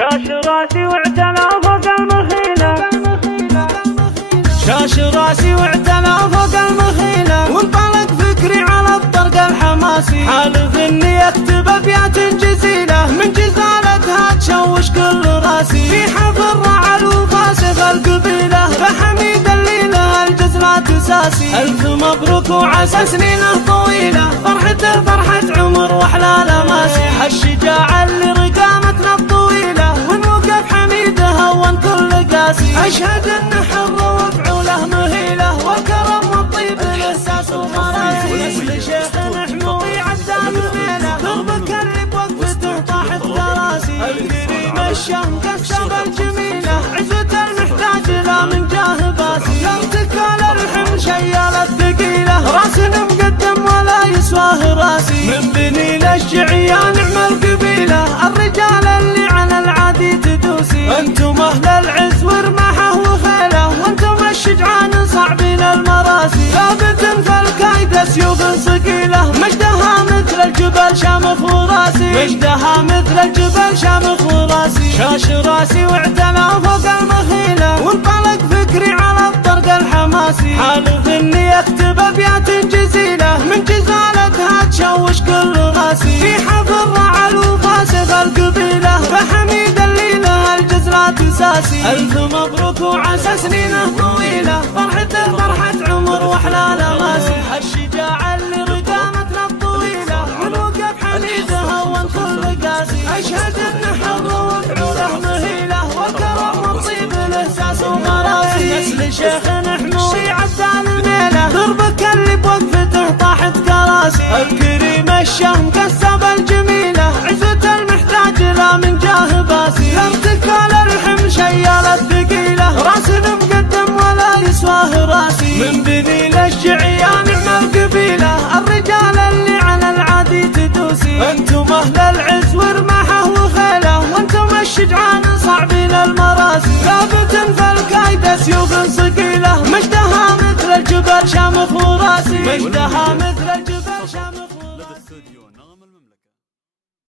شاش راسي واعتلى فوق المخيلة، شاش راسي واعتلى فوق المخيلة، وانطلق فكري على الطرق الحماسي، حالف اني اكتب ابيات جزيلة من جزالتها تشوش كل راسي، في حفل رعل وفاسخ القبيلة فحميد اللي لها الجزلات اساسي. الف مبروك وعسى سنينه طويلة، فرحته فرحة عمر واحلى لماسي، هالشجاعة اللي رقامتنا الطويلة ونوقف حميده هون كل قاسي. اشهد ان حر وفعوله مهيله والكرم والطيب الاساس ومراسي، نسل شيخ محمود عداد الليله دربك اللي بوقفته طاحت دراسي. الكريم الشهم كسب الجميله عزوة المحتاج لا من جاه باسي، لم تكال الحمل شيالة ثقيله راس مقدم ولا يسواه راسي. من بني للشعيا نعم القبيله الرجال اللي على العادي تدوسي، انتم اهل العز ورماحه وخيله وانتم الشجعان صعبين المراسي. ثابت فالكايد سيوف ثقيله مجدها مثل الجبل شامخ وراسي، مجدها مثل الجبل شامخ وراسي. شاش راسي واعتلى فوق المخيله وانطلق فكري على الطرق الحماسي، حالف اني اكتب ابيات جزيله من جزالتها تشوش كل راسي، في حفل رعل وفاسخ القبيله فحميد اللي لها الجزلات اساسي. الف مبروك وعسى سنينه طويله، فرحته فرحة عمر واحلى لماسي، هالشجاعة اللي رقامتنا الطويله ونوقف حميده هون كل قاسي. اشهد ان حر وفعوله مهيله والكرم والطيب الاحساس ومراسي، نسل شيخ محمود عداد الليله دربك اللي بوقفته طاحت كراسي. الكريم الشهم كسب الجميله عزوة المحتاج لا من جاه باسي، لم تكال الحمل شيالة ثقيله راس مقدم ولا يسواه راسي. من بني للشعيا نعم القبيله الرجال اللي على العادي تدوسي، انتم اهل العز ورماحه وخيله وانتم الشجعان صعبين المراسي. ثابت فالكايد سيوف ثقيله مجدها مثل الجبل شامخ وراسي، مجدها مثل الجبل شامخ